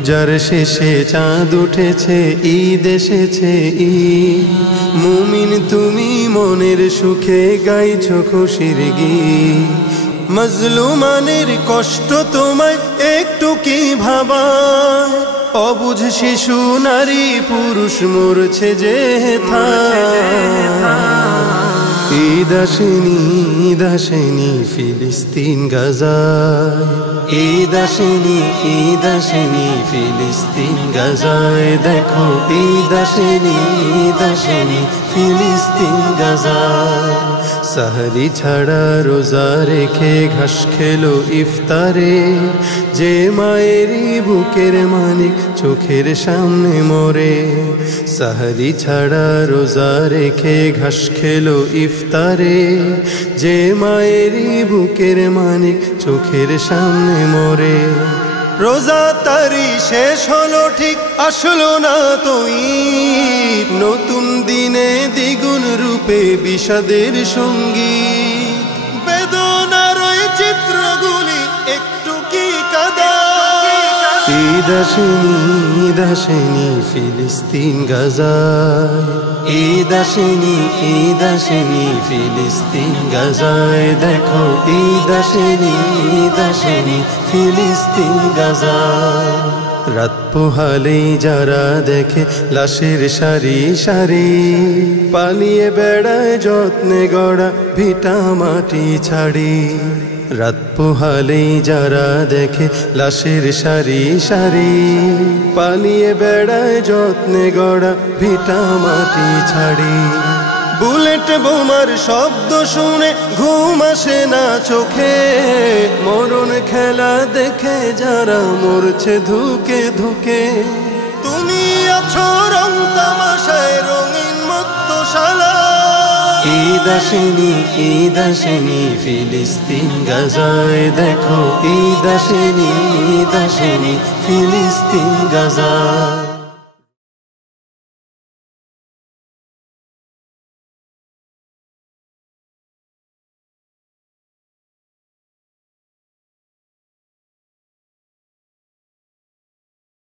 রোজার শেষে চাঁদ উঠেছে, ঈদ এসেছে ঈদ। মুমিন তুমি মনের সুখে গাইছো খুশির গীত। মজলুমানের কষ্ট তোমায় একটু কি ভাবায়? অবুঝ শিশু নারী পুরুষ মরছে যে ঈদ আসেনি, ঈদ আসেনি ফিলিস্তিন গাজায়। ঈদ আসেনি, ঈদ আসেনি ফিলিস্তিন গাজায়। দেখো ঈদ আসেনি, ঈদ আসেনি ফিলিস্তিন গাজায়। সাহরি ছাড়া রোজা রেখে ঘাস খেলো ইফতারে, যে মায়েরই বুকের মানিক চোখের সামনে মরে। সাহরি ছাড়া রোজা রেখে ঘাস খেলো ইফতারে, যে মায়েরই বুকের মানিক চোখের সামনে মরে। রোজা তারি শেষ হলো ঠিক আসলো না তো ঈদ। নতুন দিনে দ্বিগুণ রূপে বিষাদের সঙ্গীত। বেদনার ওই চিত্রগুলি একটু কি কাঁদা? ঈদ আসেনি, ঈদ আসেনি ফিলিস্তিন গাজায়। ঈদ আসেনি, ঈদ আসেনি ফিলিস্তিন গাজায়। দেখো ঈদ আসেনি, ঈদ আসেনি ফিলিস্তিন গাজায়। রাত পোহালেই যারা দেখে লাশের সারি সারি, পালিয়ে বেড়ায় যত্নে গড়া ভিটা মাটি ছাড়ি। রাত পোহালেই যারা দেখে লাশের সারি সারি, পালিয়ে বেড়ায় যত্নে গড়া ভিটা মাটি ছাড়ি। বুলেট বোমার শব্দ শুনে ঘুম আসে না চোখে, মরণ খেলা দেখে যারা মরছে ধুকে ধুকে। তুমি আছো রং তামাশায় রঙিন মত্তশালা। ঈদ আসেনি, ঈদ আসেনি ফিলিস্তিন গাজায়। দেখো ঈদ আসেনি, ঈদ আসেনি ফিলিস্তিন গাজায়।